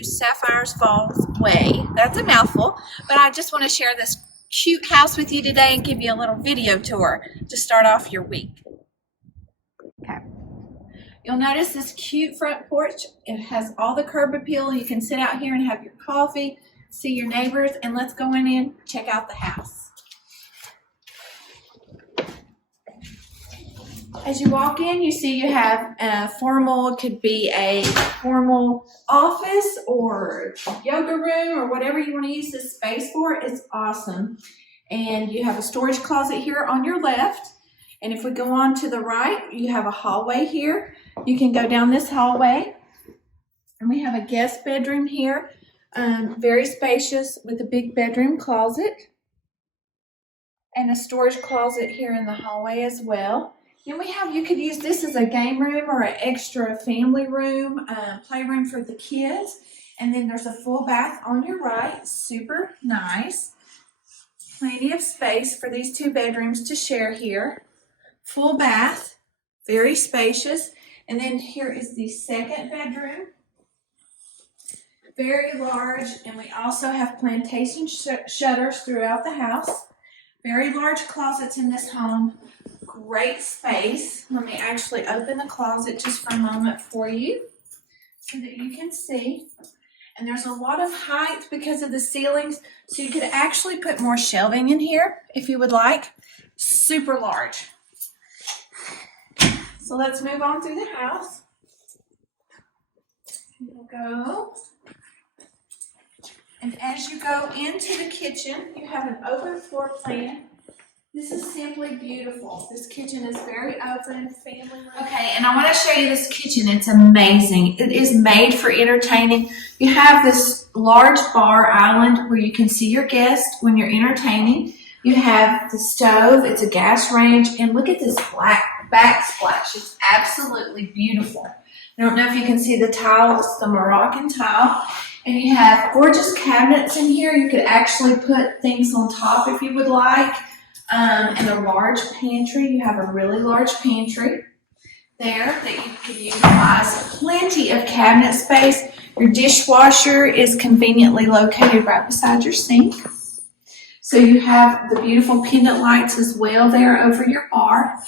to Sapphire Falls Way. That's a mouthful, but I just want to share this cute house with you today and give you a little video tour to start off your week. Okay. You'll notice this cute front porch. It has all the curb appeal. You can sit out here and have your coffee, see your neighbors, and let's go in and check out the house. As you walk in, you see you have a formal, it could be a formal office or yoga room or whatever you want to use this space for. It's awesome. And you have a storage closet here on your left. And if we go on to the right, you have a hallway here. You can go down this hallway. And we have a guest bedroom here. Very spacious with a big bedroom closet. And a storage closet here in the hallway as well. Then we have, you could use this as a game room or an extra family room, playroom for the kids. And then there's a full bath on your right, super nice. Plenty of space for these two bedrooms to share here. Full bath, very spacious. And then here is the second bedroom. Very large, and we also have plantation shutters throughout the house. Very large closets in this home. Great space. Let me actually open the closet just for a moment for you so that you can see. And there's a lot of height because of the ceilings, so you could actually put more shelving in here if you would like. Super large. So let's move on through the house. We'll go. And as you go into the kitchen, you have an open floor plan. This is simply beautiful. This kitchen is very open, family room. Okay, and I want to show you this kitchen. It's amazing. It is made for entertaining. You have this large bar island where you can see your guests when you're entertaining. You have the stove. It's a gas range. And look at this black backsplash. It's absolutely beautiful. I don't know if you can see the tile. It's the Moroccan tile. And you have gorgeous cabinets in here. You could actually put things on top if you would like. And a large pantry. You have a really large pantry there that you can utilize. Plenty of cabinet space. Your dishwasher is conveniently located right beside your sink. So you have the beautiful pendant lights as well there over your bar.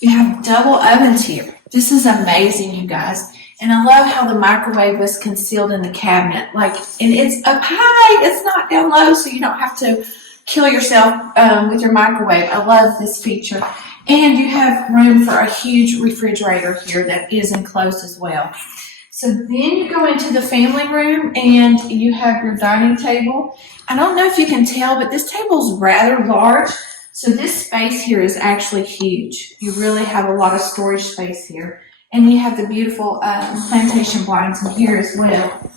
You have double ovens here. This is amazing, you guys. And I love how the microwave was concealed in the cabinet. And it's up high. It's not down low, so you don't have to kill yourself with your microwave. I love this feature. And you have room for a huge refrigerator here that is enclosed as well. So then you go into the family room and you have your dining table. I don't know if you can tell, but this table is rather large. So this space here is actually huge. You really have a lot of storage space here. And you have the beautiful plantation blinds in here as well.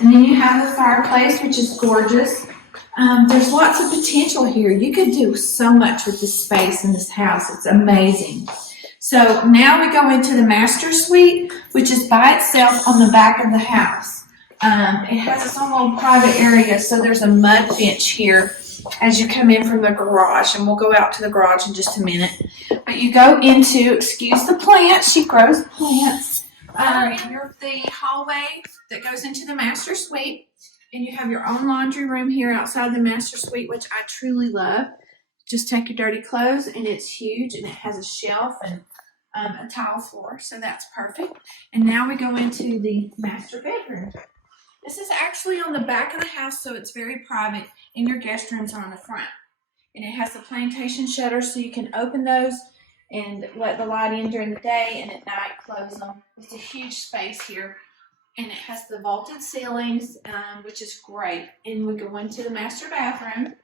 And then you have the fireplace, which is gorgeous. There's lots of potential here. You could do so much with this space in this house. It's amazing. So now we go into the master suite, which is by itself on the back of the house. It has its own little private area, so there's a mud bench here as you come in from the garage, and we'll go out to the garage in just a minute. But you go into, excuse the plants, she grows plants. You're the hallway that goes into the master suite. And you have your own laundry room here outside the master suite, which I truly love. Just take your dirty clothes, and it's huge, and it has a shelf and a tile floor, so that's perfect. And now we go into the master bedroom. This is actually on the back of the house, so it's very private, and your guest rooms are on the front. And it has the plantation shutters, so you can open those and let the light in during the day, and at night close them. It's a huge space here. And it has the vaulted ceilings, which is great. And we go into the master bathroom.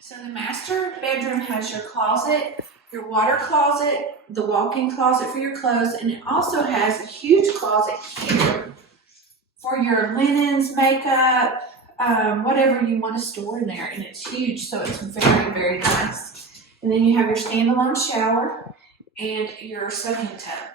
So the master bedroom has your closet, your water closet, the walk-in closet for your clothes, and it also has a huge closet here for your linens, makeup, whatever you want to store in there. And it's huge, so it's very, very nice. And then you have your standalone shower and your soaking tub,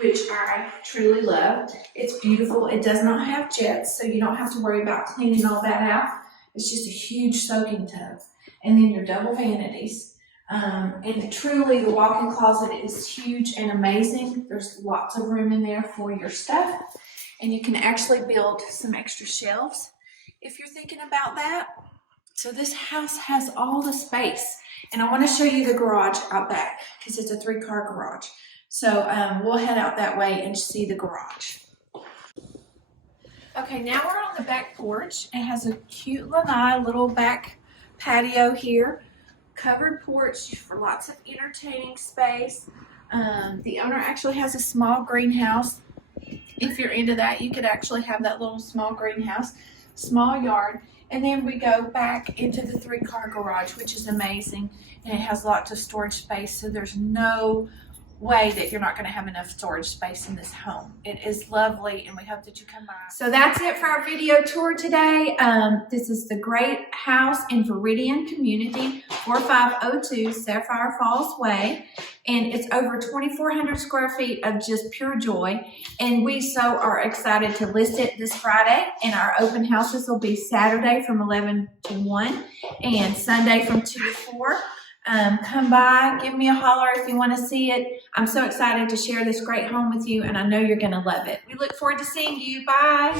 which I truly love. It's beautiful. It does not have jets, so you don't have to worry about cleaning all that out. It's just a huge soaking tub. And then your double vanities. And truly, the walk-in closet is huge and amazing. There's lots of room in there for your stuff. And you can actually build some extra shelves if you're thinking about that. So this house has all the space. And I want to show you the garage out back because it's a 3-car garage. So we'll head out that way and see the garage. Okay, now we're on the back porch. It has a cute lanai little back patio here. Covered porch for lots of entertaining space. The owner actually has a small greenhouse. If you're into that, you could actually have that little small greenhouse, small yard. And then we go back into the 3-car garage, which is amazing. And it has lots of storage space, so there's no way that you're not going to have enough storage space in this home. It is lovely, and we hope that you come by. So that's it for our video tour today. This is the great house in Viridian Community, 4502 Sapphire Falls Way. And it's over 2,400 square feet of just pure joy. And we so are excited to list it this Friday. And our open houses will be Saturday from 11 to 1 and Sunday from 2 to 4. Come by, give me a holler if you want to see it. I'm so excited to share this great home with you, and I know you're going to love it. We look forward to seeing you. Bye.